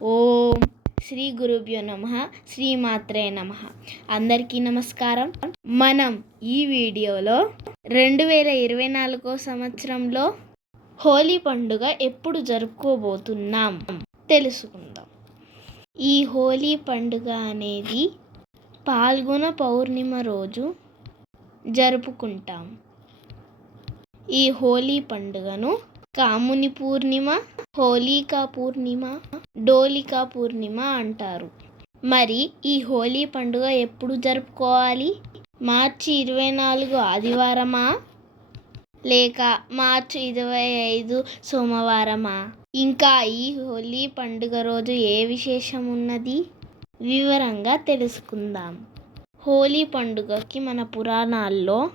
ఓం శ్రీ గురుభ్యో నమ శ్రీమాత్రే నమ. అందరికీ నమస్కారం. మనం ఈ వీడియోలో రెండు వేల ఇరవై నాలుగో సంవత్సరంలో హోలీ పండుగ ఎప్పుడు జరుపుకోబోతున్నాం తెలుసుకుందాం. ఈ హోలీ పండుగ అనేది పాల్గొన పౌర్ణిమ రోజు జరుపుకుంటాం. ఈ హోలీ పండుగను కాముని పూర్ణిమ హోలీకా పూర్ణిమ డోలికా పూర్ణిమ అంటారు. మరి ఈ హోలీ పండుగ ఎప్పుడు జరుపుకోవాలి? మార్చి ఇరవై నాలుగు ఆదివారమా? లేక మార్చి ఇరవై ఐదు సోమవారమా? ఇంకా ఈ హోలీ పండుగ రోజు ఏ విశేషం ఉన్నది వివరంగా తెలుసుకుందాం. హోలీ పండుగకి మన పురాణాల్లో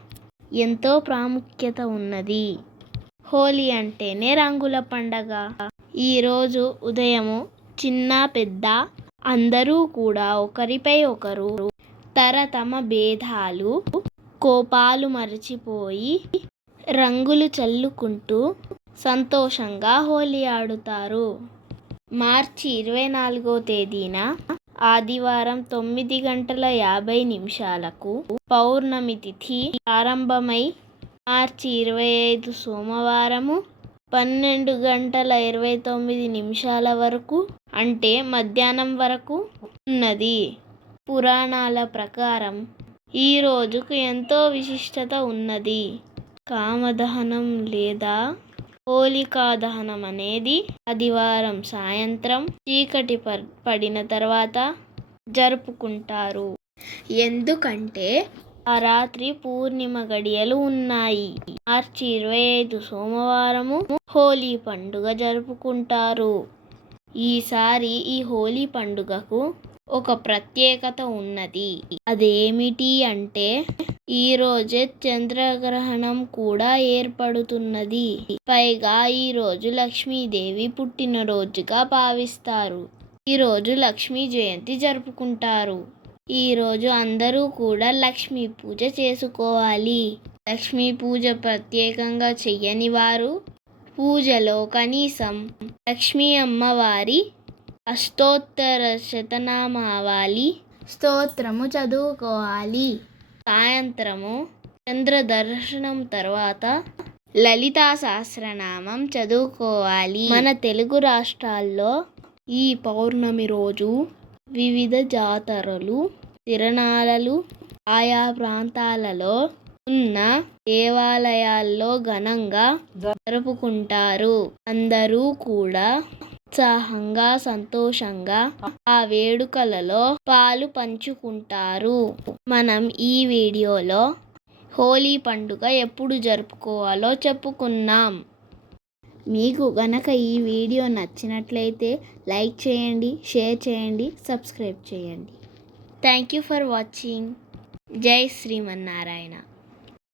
ఎంతో ప్రాముఖ్యత ఉన్నది. హోలీ అంటేనే రంగుల పండగ. ఈరోజు ఉదయము చిన్న పెద్ద అందరూ కూడా ఒకరిపై ఒకరు తరతమ భేదాలు కోపాలు మరచిపోయి రంగులు చల్లుకుంటూ సంతోషంగా హోలీ ఆడుతారు. మార్చి ఇరవై నాలుగో తేదీన ఆదివారం తొమ్మిది గంటల యాభై నిమిషాలకు పౌర్ణమి తిథి ప్రారంభమై మార్చి ఇరవై ఐదు సోమవారము పన్నెండు గంటల ఇరవై తొమ్మిది నిమిషాల వరకు అంటే మధ్యాహ్నం వరకు ఉన్నది. పురాణాల ప్రకారం ఈ రోజుకు ఎంతో విశిష్టత ఉన్నది. కామదహనం లేదా హోలికా దహనం అనేది ఆదివారం సాయంత్రం చీకటి పడిన తర్వాత జరుపుకుంటారు. ఎందుకంటే ఆ రాత్రి పూర్ణిమ గడియలు ఉన్నాయి. మార్చి ఇరవై ఐదు సోమవారము హోలీ పండుగ జరుపుకుంటారు. ఈసారి ఈ హోలీ పండుగకు ఒక ప్రత్యేకత ఉన్నది. అదేమిటి అంటే ఈరోజే చంద్రగ్రహణం కూడా ఏర్పడుతున్నది. పైగా ఈరోజు లక్ష్మీదేవి పుట్టినరోజుగా భావిస్తారు. ఈరోజు లక్ష్మీ జయంతి జరుపుకుంటారు. ఈరోజు అందరూ కూడా లక్ష్మీ పూజ చేసుకోవాలి. లక్ష్మీ పూజ ప్రత్యేకంగా చెయ్యని వారు పూజలో కనీసం లక్ష్మీ అమ్మవారి అష్టోత్తర శతనామావాలి స్తోత్రము చదువుకోవాలి. సాయంత్రము చంద్ర దర్శనం తర్వాత లలితా సహస్రనామం చదువుకోవాలి. మన తెలుగు రాష్ట్రాల్లో ఈ పౌర్ణమి రోజు వివిధ జాతరలు తిరణాలలు ఆయా ప్రాంతాలలో ఉన్న దేవాలయాల్లో ఘనంగా జరుపుకుంటారు. అందరూ కూడా ఉత్సాహంగా సంతోషంగా ఆ వేడుకలలో పాలు పంచుకుంటారు. మనం ఈ వీడియోలో హోలీ పండుగ ఎప్పుడు జరుపుకోవాలో చెప్పుకున్నాం మీకు గనక ఈ వీడియో నచ్చినట్లయితే లైక్ చేయండి షేర్ చేయండి సబ్స్క్రైబ్ చేయండి. థ్యాంక్ యూ ఫర్ వాచింగ్ జై శ్రీమన్నారాయణ.